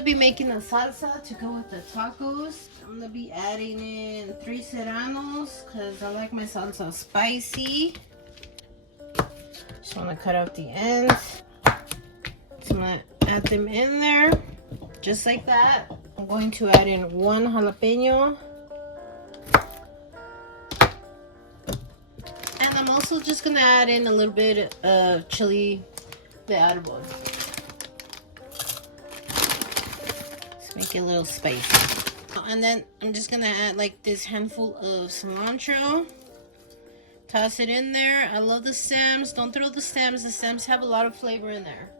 gonna be making a salsa to go with the tacos. I'm gonna be adding in 3 serranos because I like my salsa spicy. Just wanna cut out the ends. So I'm gonna add them in there, just like that. I'm going to add in 1 jalapeno. And I'm also just gonna add in a little bit of chili de árbol. Let's make it a little spicy. And then I'm just gonna add like this handful of cilantro. Toss it in there. I love the stems. Don't throw the stems. The stems have a lot of flavor in there.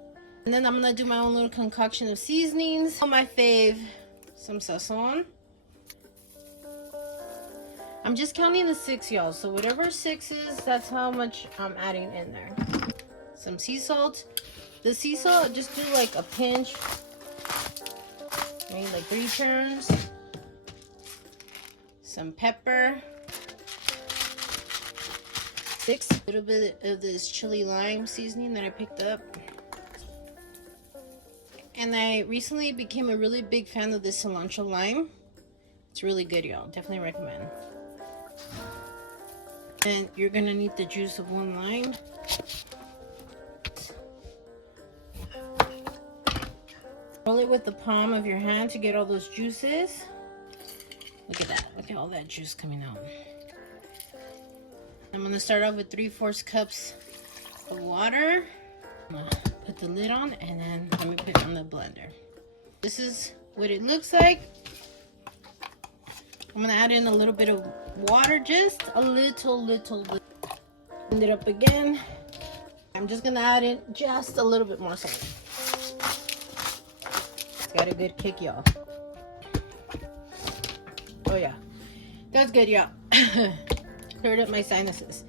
And then I'm gonna do my own little concoction of seasonings. Oh, my fave, some sazon. I'm just counting the 6, y'all. So whatever 6 is, that's how much I'm adding in there. Some sea salt. The sea salt, just do like a pinch. Maybe like 3 turns. Some pepper. 6. A little bit of this chili lime seasoning that I picked up. And I recently became a really big fan of this cilantro lime. It's really good, y'all. Definitely recommend. And you're gonna need the juice of 1 lime. Roll it with the palm of your hand to get all those juices. Look at that. Look at all that juice coming out. I'm gonna start off with 3/4 cups of water. I'm gonna put the lid on and then let me put it on the blender. This is what it looks like. I'm gonna add in a little bit of water, just a little. Blend it up again. I'm just gonna add in just a little bit more salt. It's got a good kick, y'all. Oh yeah, that's good, y'all. Cleared up my sinuses.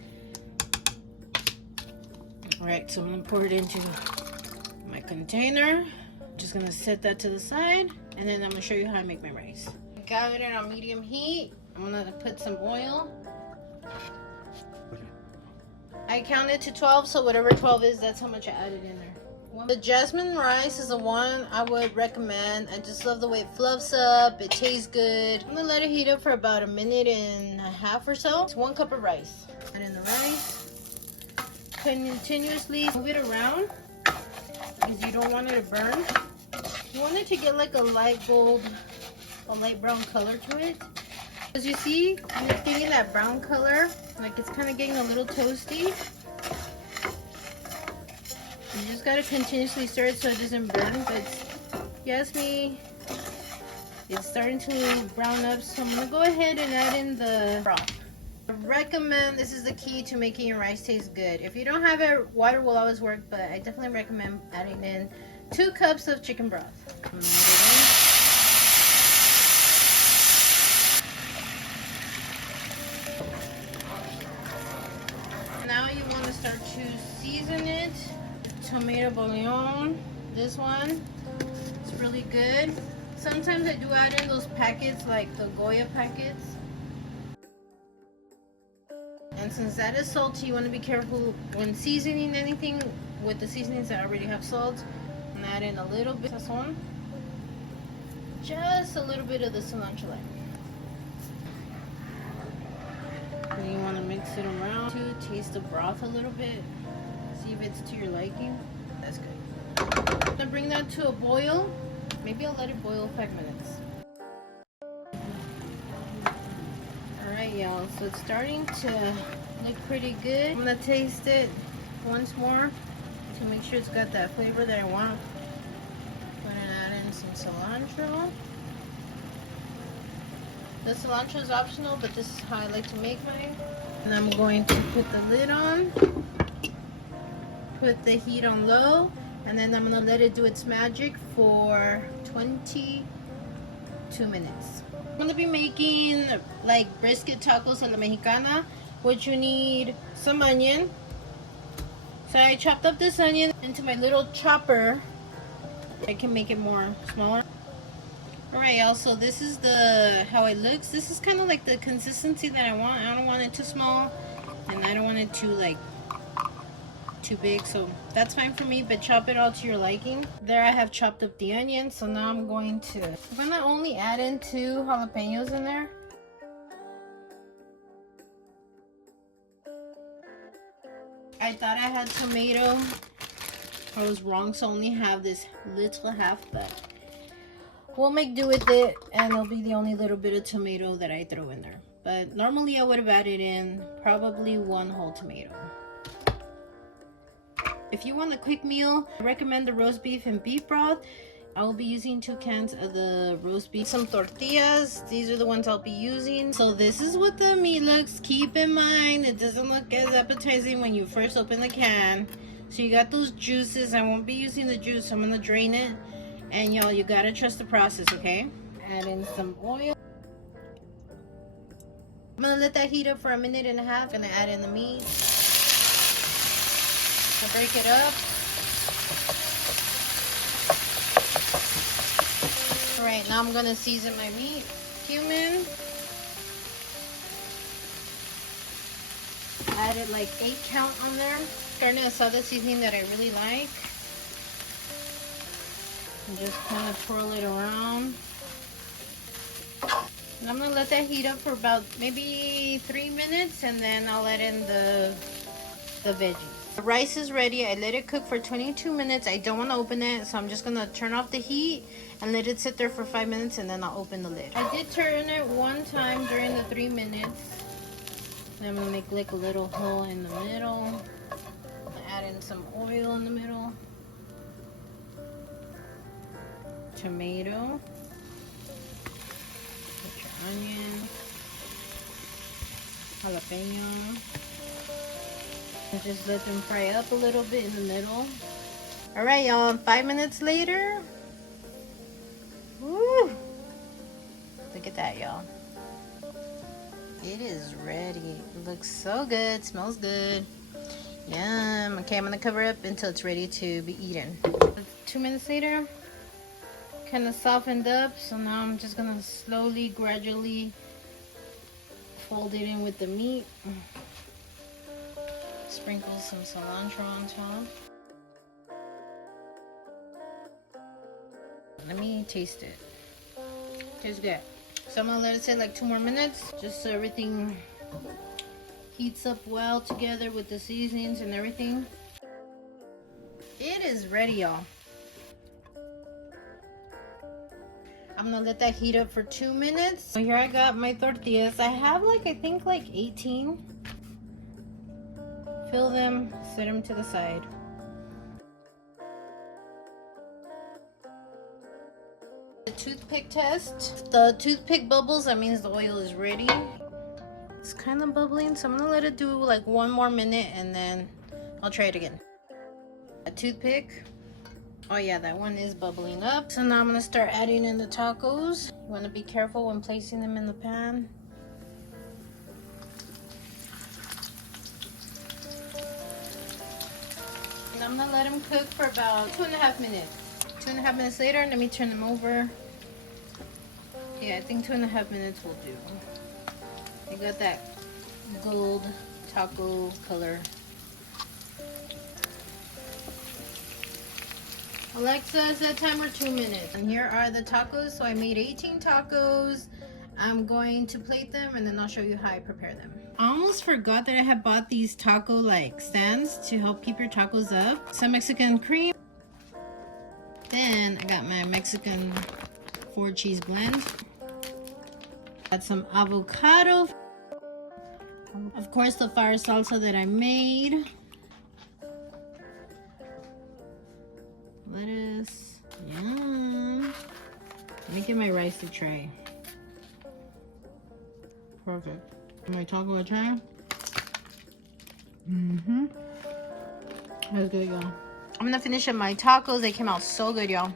All right, so I'm gonna pour it into my container. Just gonna set that to the side, and then I'm gonna show you how I make my rice. Got it on medium heat. I'm gonna put some oil. I counted to 12, so whatever 12 is, that's how much I added in there. The jasmine rice is the one I would recommend. I just love the way it fluffs up. It tastes good. I'm gonna let it heat up for about 1.5 minutes or so. It's 1 cup of rice. Add in the rice. Continuously move it around because you don't want it to burn. You want it to get like a light gold, a light brown color to it. As you see, you're getting that brown color, like it's kind of getting a little toasty. You just gotta continuously stir it so it doesn't burn. But yes, it's starting to brown up, so I'm gonna go ahead and add in the broth. I recommend, this is the key to making your rice taste good. If you don't have it, water will always work, but I definitely recommend adding in 2 cups of chicken broth. I'm gonna add it in. Now you want to start to season it. Tomato bouillon, this one, it's really good. Sometimes I do add in those packets, like the Goya packets. And since that is salty, you want to be careful when seasoning anything with the seasonings that already have salt. And add in a little bit of sazon, just a little bit of the cilantro lime. And you want to mix it around to taste the broth a little bit. See if it's to your liking. That's good. I'm gonna bring that to a boil. Maybe I'll let it boil 5 minutes. Alright, y'all. So it's starting to look pretty good. I'm gonna taste it once more to make sure it's got that flavor that I want. I'm gonna add in some cilantro. The cilantro is optional, but this is how I like to make mine. And I'm going to put the lid on. Put the heat on low, and then I'm gonna let it do its magic for 22 minutes. I'm gonna be making like brisket tacos a la Mexicana, which you need some onion. So I chopped up this onion into my little chopper. I can make it more smaller. Alright, y'all, so this is how it looks. This is kind of like the consistency that I want. I don't want it too small, and I don't want it too like too big, so that's fine for me, but chop it all to your liking. There I have chopped up the onions, so now I'm gonna only add in 2 jalapenos in there. I thought I had tomato. I was wrong, so I only have this little half, but we'll make do with it, and it'll be the only little bit of tomato that I throw in there. But normally I would have added in probably 1 whole tomato. If you want a quick meal, I recommend the roast beef and beef broth. I will be using 2 cans of the roast beef. Some tortillas. These are the ones I'll be using. So this is what the meat looks. Keep in mind, it doesn't look as appetizing when you first open the can. So you got those juices. I won't be using the juice. I'm going to drain it. And y'all, you got to trust the process, okay? Add in some oil. I'm going to let that heat up for 1.5 minutes. I'm going to add in the meat. I'll break it up. Alright, now I'm gonna season my meat. Cumin. Added like 8 count on there. Carne asada seasoning that I really like. And just kind of twirl it around. And I'm gonna let that heat up for about maybe 3 minutes, and then I'll let in the veggies. The rice is ready. I let it cook for 22 minutes. I don't want to open it, so I'm just going to turn off the heat and let it sit there for 5 minutes, and then I'll open the lid. I did turn it 1 time during the 3 minutes. Then I'm going to make like a little hole in the middle. Add in some oil in the middle. Tomato. Put your onion. Jalapeno. And just let them fry up a little bit in the middle. All right, y'all, 5 minutes later. Woo! Look at that, y'all. It is ready. It looks so good. Smells good. Yum. Okay, I'm gonna cover it up until it's ready to be eaten. 2 minutes later, kind of softened up. So now I'm just gonna slowly, gradually fold it in with the meat. Sprinkle some cilantro on top. Let me taste it. Tastes good. So I'm gonna let it sit like 2 more minutes, just so everything heats up well together with the seasonings and everything. It is ready, y'all. I'm gonna let that heat up for 2 minutes. So here I got my tortillas. I have like, I think like 18. Fill them, set them to the side. The toothpick test. If the toothpick bubbles, that means the oil is ready. It's kind of bubbling, so I'm gonna let it do like 1 more minute, and then I'll try it again. A toothpick. Oh yeah, that one is bubbling up. So now I'm gonna start adding in the tacos. You wanna be careful when placing them in the pan. I'm gonna let them cook for about 2.5 minutes. 2.5 minutes later, let me turn them over. Yeah, I think 2.5 minutes will do. They got that gold taco color. Alexa, set timer 2 minutes. And here are the tacos. So I made 18 tacos. I'm going to plate them, and then I'll show you how I prepare them. I almost forgot that I had bought these taco like stands to help keep your tacos up. Some Mexican cream. Then I got my Mexican 4 cheese blend. Got some avocado. Of course, the fire salsa that I made. Lettuce. Yum. Let me give my rice a try. Perfect. My taco a try. That's good, y'all. I'm gonna finish up my tacos. They came out so good, y'all.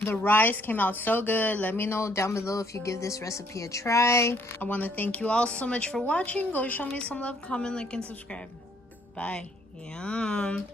The rice came out so good. Let me know down below if you give this recipe a try. I want to thank you all so much for watching. Go show me some love, comment, like, and subscribe. Bye. Yum.